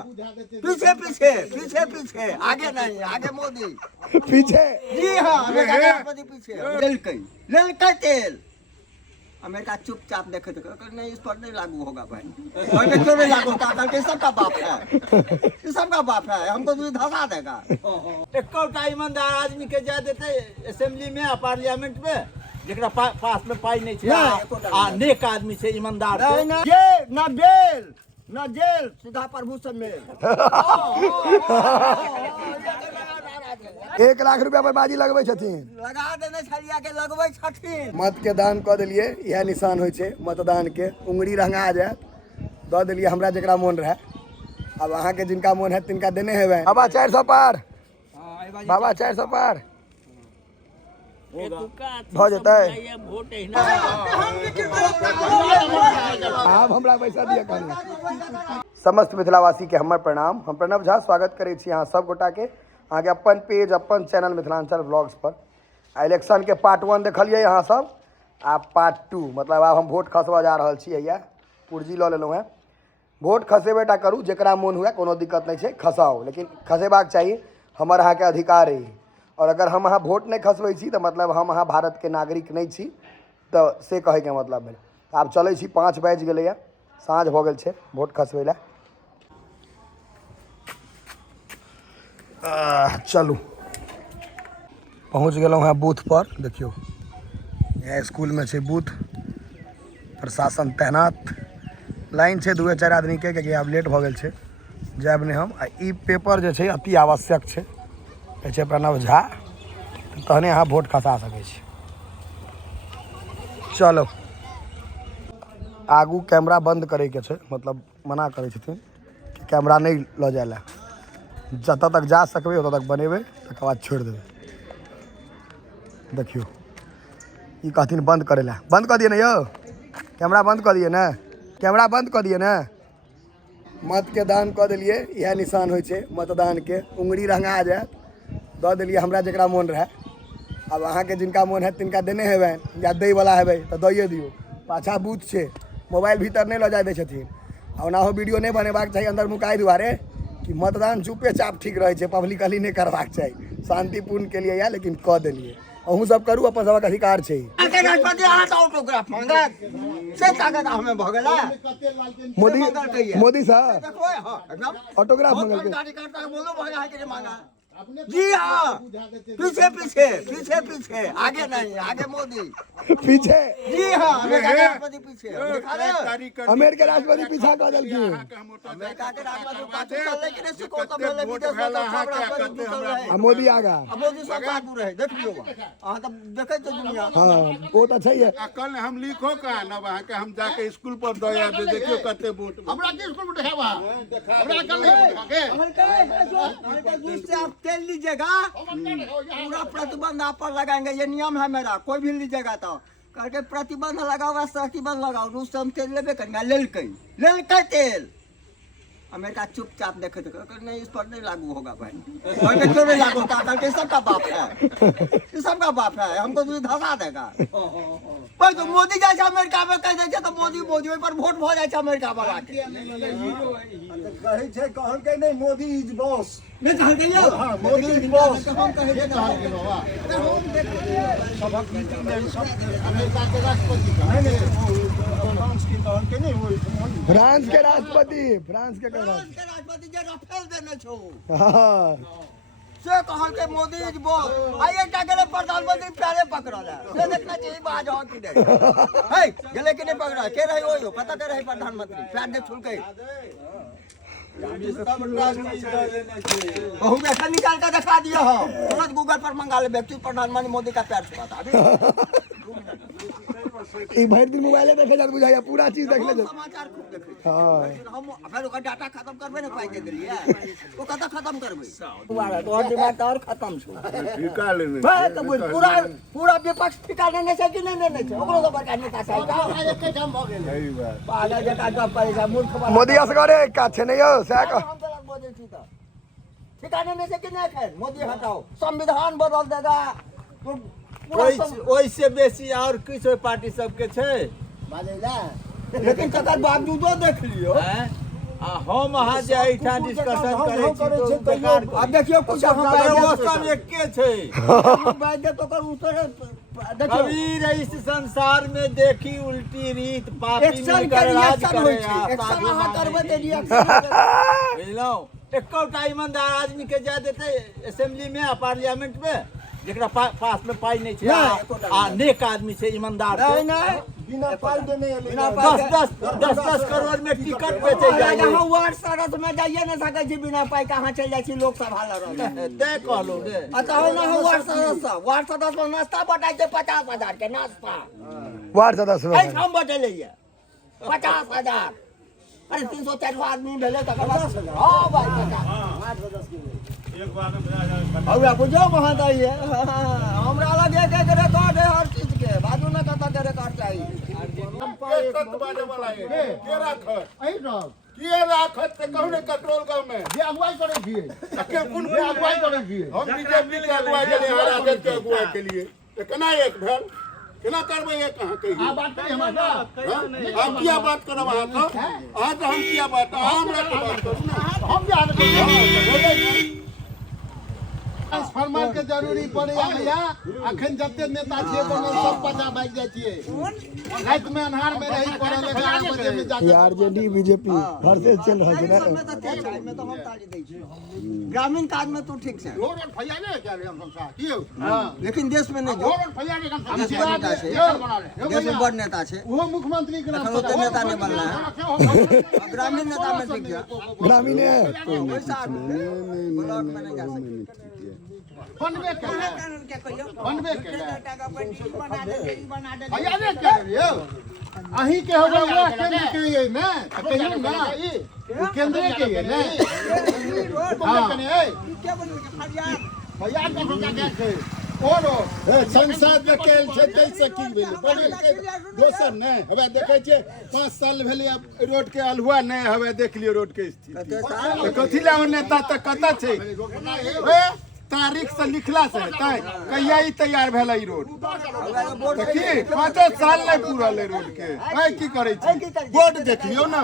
पीछे पीछे पीछे पीछे, आगे नहीं, आगे मोदी पीछे। जी हाँ, अमेरिका के राष्ट्रपति पीछे ललका तेल। अमेरिका चुपचाप देखे थे, नहीं इस पर नहीं लागू होगा भाई, क्यों नहीं लागू होगा? करके सबका बाप है, सबका बाप है, हमको तो धसा देगा। एक ईमानदार आदमी के जा देते असेंबली में, पार्लियामेंट में, जेकरा पास में पाई नहीं छे, आ नेक आदमी से, ईमानदार से। ये ना बेल ना जेल, सीधा प्रभु से मेल। 1 लाख रुपया पर बाजी लगबै छथिन, लगा देने छलिया के लगबै छथिन। मत के दान कऽ देलिए, यह निशान होइ छै मतदान के। उंगली रंगा जायत, दऽ देलिए हमरा जेकरा मोन रहे। अब अहाँ के जिनका मोन है तिनका देने हेबै। बाबा 400 पार, बाबा 400 पार भऽ जेतै। आब हमरा पैसा दिअ कहलिए। समस्त मिथिलावासी के हमर प्रणाम। हम प्रणव झा स्वागत करै छी अहाँ सब गोटा के अहाँ के अपन पेज, अपन चैनल मिथिलांचल व्लॉग्स पर। इलेक्शन के पार्ट 1 देखलिए अहाँ सब, आब पार्ट 2 मतलब आब हम वोट खसबऽ जा रहल छी। हैया पुर्जी लऽ लेलहुँ हैं। वोट खसेबे टा करू, जेकरा मोन हुए, कोनो दिक्कत नहीं छै, खसाओ, लेकिन खसेबाक चाहिए, हमर अहाँ के अधिकार है। और अगर हम अहाँ वोट नहीं खसबै छी तो मतलब हम अहाँ भारत के नागरिक नहीं छी, तो से कहे के मतलब भेल। आब चलै छी, 5 बाजि गेलैया, साँझ भऽ गेल छै वोट खसबै लए। चलू पहुँच गेलहुँ हैं बूथ पर। देखियो यहाँ स्कूल में छै बूथ, प्रशासन तैनात, लाइन छै 2-4 आदमी के, क्योंकि आब लेट भऽ गेल छै, जायब नहीं हम। ई पेपर जे छै अति आवश्यक छै, कहै छै प्रणव झा, तहने अहाँ वोट खसा सकै छी। चलो आगू कैमरा बंद करे के छै, मतलब मना करै छथिन कि कैमरा नहीं लऽ जाय लए। जतऽ तक जा सकबै ओतऽ तक बनेबै, तकर बाद छोड़ि देबै। देखियो ई कहथिन बंद करे लए, बंद कऽ दिए ने यौ, कैमरा बंद कऽ दिए ने, कैमरा बंद कऽ दिए ने। मत के दान कऽ देलिए, यह निशान होइ छै मतदान के। उंगली रंगा जायत, दऽ देलिए हमरा जेकरा मोन रहे। अब अहाँ के जिनका मोन है तिनका देने हेबै, या दै वाला हेबै तऽ दइए दियौ। पाछा बूथ छै, मोबाइल भीतर नहीं लऽ जाय दै छथिन। ओनाहो वीडियो नहीं बनेबाक चाहिए अंदर मुकाय दुआरे कि मतदान चुपे चाप ठीक रहे, पब्लिकली नहीं करबाक चाहिए, शांतिपूर्ण के लिए या, लेकिन कह दिलिए। अहूँ सब करू, अपन सबक अधिकार छै। मोदी साहब ऑटोग्राफ मंगल जी हाँ, पीछे पीछे पीछे पीछे, आगे नहीं, आगे मोदी पीछे। जी हाँ, अमेरिका के राष्ट्रपति पीछे। अमेरिका राष्ट्रपति पीछा कऽ देलखिन। अमेरिका के राष्ट्रपति चलले कि नहीं सिको तो भेले, विदेश में सब राष्ट्रपति चल रहे। मोदी आगा, मोदी सब आगू रहे, देख लियो अहाँ तो देखे तो दुनिया। हाँ वो तो छै है। कल हम लिखो का न वहाँ के हम जाके स्कूल पर दया दे, देखियो कते वोट हमरा के स्कूल में देखावा, हमरा कल अमेरिका दूर से आप तेल लीजिएगा, पूरा प्रतिबंध आप पर लगाएंगे, ये नियम है मेरा। कोई भी लीजिएगा तो करके प्रतिबंध लगाओ, प्रतिबंध लगाओ। रूस से हम तेल लेबे करेंगे, ललका तेल। अमेरिका चुपचाप देखे थे, नहीं इस पर नहीं लागू होगा भाई, क्यों नहीं लागू होगा? करके सबका बाप है, सबका बाप है, हमको तो धसा देगा भाई। तो मोदी जैसे अमेरिका में कह दे तो मोदी मोदी पर वोट भऽ जाए अमेरिका वाला के। कहे छै कहल के नहीं, मोदी इज बॉस नहीं कहल के यो। हां मोदी इज बॉस हम कहे छै कहल के बाबा। सबक नीति में सब अमेरिका के राष्ट्रपति का नहीं, फ्रांस के कहल के नहीं होई, फ्रांस के राष्ट्रपति, फ्रांस के राष्ट्रपति जे राफेल देने छो। हाँ से कहल के मोदी इज बॉस। आइए क्या गेले प्रधानमंत्री प्यारे पकड़ल है, से देखना चाहिए बाज हो कि नहीं है, गेले कि नहीं पकड़ा के रही हो, पता कर रही प्रधानमंत्री प्यार दे छुल के बहुत ऐसा निकाल कर दिखा दिया हो। तुरंत गूगल पर मंगा ले, व्यक्ति प्रधानमंत्री मोदी का प्यार छुपाता। एक भर दिन मोबाइल देखे जात बुझाया, पूरा चीज देख ले। समाचार खूब देखे। हां हम फिर ओकर डाटा खत्म करबे ने पाई दे देलिए, तो कता खत्म करबे तुम्हारा तो दिमाग और खत्म छो। ठिका लेने भाई तो पूरा पूरा विपक्ष ठिकाने नहीं छै कि नहीं छै, ओकरो तो बड़का नेता छै का एक काम भ गेल। सही बात, पागल जका जब पैसा मूर्ख वाला मोदी असगरे का छै नहीं हो से का हम गलत बोले छी त ठिकाने नहीं छै कि नहीं है। मोदी हटाओ, संविधान बदल देगा तो ओइ से बेसी और किछ पार्टी सबके छै बाजेला, लेकिन तकर बावजूदो देख लियो हम अहाँ जे एहिठाम डिस्कशन करै छी तो बेकार अब देखियो कुछ हम मौसम एके छै बात दे तो कर उतर देखियो कबीर इस संसार में देखी उल्टी रीत पापी एक्शन मिलकर के राज रिएक्शन होय करे छै एक्शन साधु अहाँ माने। करबै त रिएक्शन बुझलौ एकोटा ईमानदार आदमी के जा देते असेंबली में आ पार्लियामेंट में जेकरा पास में पाई नहीं छै आ नेक आदमी छै ईमानदार नहीं छै नहीं बिना पाई देने बिना पाई 10 करोड़ में टिकट बेचे जाइए यहाँ वार्ड सरस में जाइए न सकै छी बिना पाई कहाँ चल जाइ छी लोकसभा लड़ल तय कहलो रे अतः ना हो वार्ड सदस्य में नाश्ता बटाई छै 50,000 के नाश्ता वार्ड सदस्य ऐ हम बटेले ये 50,000 अरे 304 आदमी भेले तकर बाद हां भाई 50 हमरा बुझो महंगाई है हमरा लगे के रिकॉर्ड है हर चीज के बाजू न कत के रिकॉर्ड चाहिए सत बाजे वाला है के राखत अही रहब के राखत से कहू ने कंट्रोल गांव में जे अगुवाई करै छियै के कुन जे अगुवाई करै छियै हम बीजेपी के अगुवाई के लिए राजद के अगुवाई के लिए तो केना एक भेल केना करबै एक कहां कहिए आ बात करी हमरा आप क्या बात करब अहाँ तो अहाँ तो हम क्या बात अहाँ हमरा के बात करू ना हम जे आदमी ट्रांसफार्मर के जरूरी पड़ैया भैया अखन जते नेता छियै बनल सब पचा भाग जाइ छियै रात में अन्हार में रही पड़ल 11 बजे में जाके आरजेडी बीजेपी हर से चल रहा है सब में तो ठीक है मैं तो हम ताली दै छी ग्रामीण काज में तू ठीक छै रोड फैया नहीं क्या रे हम संसार कियो लेकिन देश में नहीं जो रोड फैया नहीं हम देश में नेता छै देश में बड़ नेता छै वो मुख्यमंत्री के नाम एखन ओते नेता नहीं बनला है ग्रामीण नेता में ठीक है ग्रामीण है वैसा ब्लॉक में नहीं जा सकते बनबे के भैया ने क्या रे यौ अही के होगा वो केंद्र के ये ना कहियो ना वो केंद्र के ये ना हां भैया का होगा क्या छै ओरो संसद में केल छै तै से की भेल बोले दोसर ने हवे देखे छियै 5 साल भेलै अब रोड के अलहुआ नहीं हवे देख लियो रोड के स्थिति कथि ला नेता त कत छै ए तारीख से लिखला से तय कहिया ही तैयार भेल ई रोड त की 5 साल नहीं पूरा ले रोड के भाई की करे छी बोर्ड देखियो ना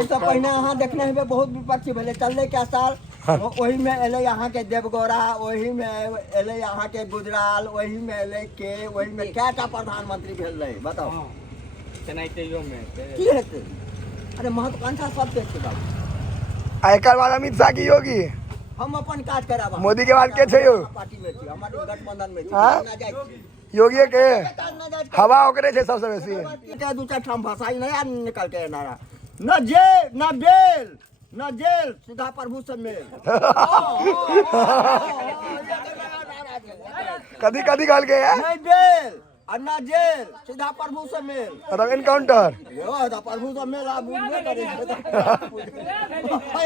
ऐसा पहले अहाँ देखने हेबे बहुत विपक्षी भेले चलले क्या साल वही में एले यहाँ के देवगौड़ा वही में एले यहाँ के गुजराल वही में एले के वही में क्या प्रधानमंत्री भेल रहे बताओ की हेतै अरे महत्वाकांक्षा सब देख के बाबू एकर बाद अमित शाह की योगी हम अपन काज कराबा मोदी के बाद के छै यो पार्टी में छी हमर गठबंधन में छी हाँ? ना जाय छी योगी के काज ना जाय हवा ओकरे छै सबसे बेसी के दू चार ठाम भाषा नया निकल के नारा न जेल न बेल न जेल सीधा प्रभु से मेल कदी कदी कहल के है नहीं बेल और ना जेल सीधा प्रभु से मेल मतलब एनकाउंटर यो दा प्रभु से मेल आ बुझबे करे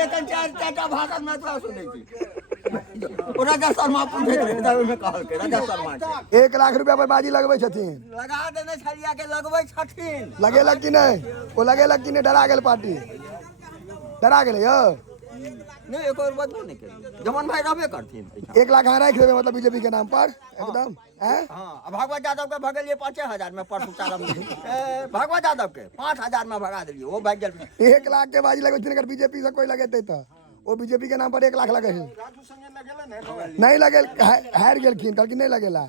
एखन चार भाषा में तो सुनै छी ओ राजा शर्मा पूछे रहे तब में कहल के राजा शर्मा 1 लाख रुपया पर बाजी लगबै छथिन लगा देने छलिया के लगबै छथिन लगेलक कि नहीं वो लगेलक कि नहीं डरा गेल पार्टी डरा गेल यो नहीं एक और बात नहीं के जमन भाई रहबे करथिन 1 लाख यहाँ राख देबै मतलब बीजेपी के नाम पर एकदम हैं हाँ भागवत यादव के भगलिए 5,000 में परसों चालम भागवत यादव के 5,000 में भगा दिलिए वो भाग गेल 1 लाख के बाजी लगबै छथिन अगर बीजेपी से कोई लगेतै त वो बीजेपी के नाम पर 1 लाख लगे है नहीं लगेल हार गेलखिन कहलखिन नहीं लगेला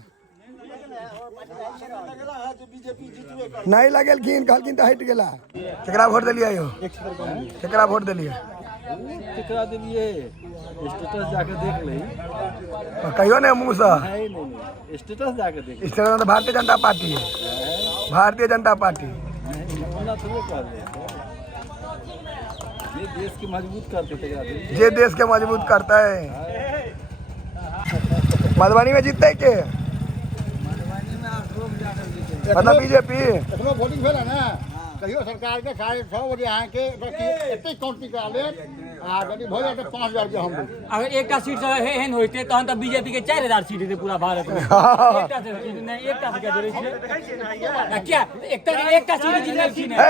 नहीं लगेलखिन कहलखिन त हट गेला केकरा वोट देलियै यो केकरा वोट देलियै केकरा देलिए स्टेटस जाके देख ले कहियो ने मुंह से नहीं स्टेटस जाके देख इस तरह तो भारतीय जनता पार्टी है भारतीय जनता पार्टी होना थोड़े कर ये देश के मजबूत करते थे जे देश के मजबूत करता है मधुबनी में जीतते के मतलब बीजेपी एखनो वोटिंग भेल ना कहियो सरकार के 6:30 बजे यहाँ के एते काउंटिंग करा ले आ गनी भऽ जाते 5,000 के हम अगर एकटा सीट से एहन होइते तहन तऽ बीजेपी के 4,000 सीट हेतै पूरा भारत में एकटा से नहीं एकटा से क्या देरै छै क्या एकटा सीट जितलखिन है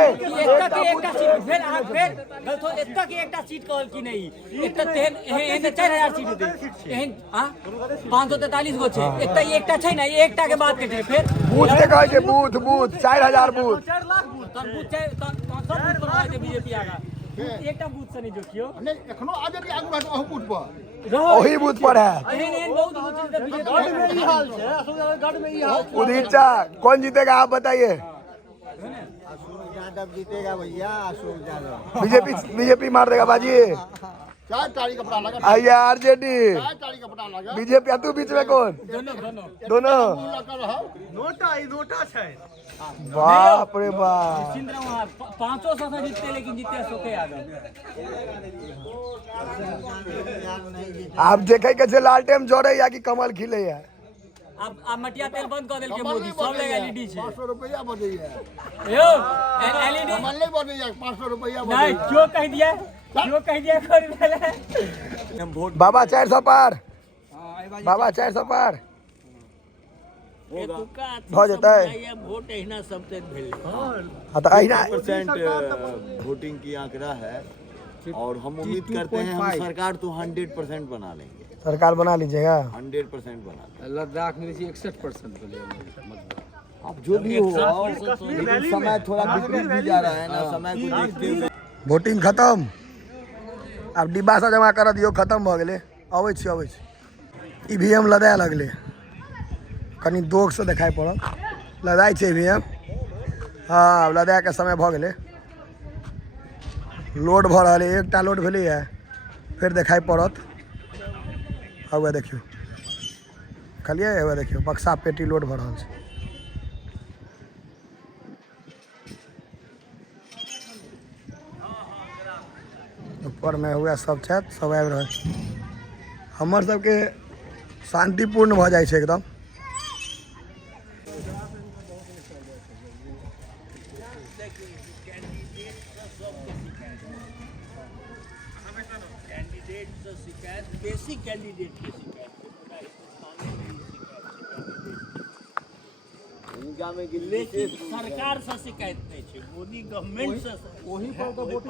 एकटा सीट फेर अहाँ फेर गलतो एकटा सीट कहल कि नहीं एकटा तेहन एहन 4,000 सीट हेतै एहन हां 543 गो छै एकटा छै ना एकटा के बात के फेर बूथ के कहै छै बूथ 4,000 बूथ 4 लाख बूथ तहन बूथ सब बूथ बनवाए बीजेपी आगा एकटा बूथ से नहीं जोखियो नहीं एखनो आगे भी आगू रहत अहू बूथ पर वही बूथ पर है एहन बहुत बूथ छै बीजेपी उदित चा कौन जीतेगा आप बताइए यादव जीतेगा भैया, अशोक यादव। बीजेपी मार देगा बाजी। चार टाड़ी कपड़ा लगा आइए आरजेडी चार टाड़ी कपड़ा लगा बीजेपी तू बीच में कौन दोनों लगा रहो बाप रे बाप सिंद्रा वहां 500 से जीतते लेकिन जीते अशोक यादव आप देखे कैसे लालटेन जोड़े या कि कमल खिले है अब मटिया तेल बंद कर देलके मोदी सब लग एलईडी छै 500 रुपया बढ़े है यो एलईडी कमल नहीं बढ़े है 500 रुपया बढ़े नहीं क्यों कह दिया कर देले बाबा 400 पार बाबा 400 पार भ जेतै वोट अहिना सबसे भेल हाँ तो अहिना 100% वोटिंग की आंकड़ा है और हम उम्मीद करते हैं हम सरकार तो 100% बना लेंगे। सरकार बना लीजिएगा 100% बना लेंगे। लद्दाख में 61% अब जो भी हो लेकिन समय थोड़ा विपरीत भी जा रहा है ना, समय को देखते हुए वोटिंग खत्म अब डिब्बा सब जमा कर दियो खत्म भ गेलै अबै छी ईवीएम लदाए लगलै कनी दोग से देखाई पड़ल लदाई छै ईवीएम हाँ लदाए के समय भ गेलै लोड भ रहल है एकटा लोड भेलै है फिर देखाई पड़त हवे देखियो खलिए हवे देखियो बक्सा पेटी लोड भ रहल छै ऊपर में हुए सब छत सब आबि रहल छै हमर सबके शांतिपूर्ण भ जाइ छै एकदम बेसिक कैंडिडेट की शिकायत सरकार से शिकायत नहीं छै मोदी गवर्नमेंट से वही पर वोट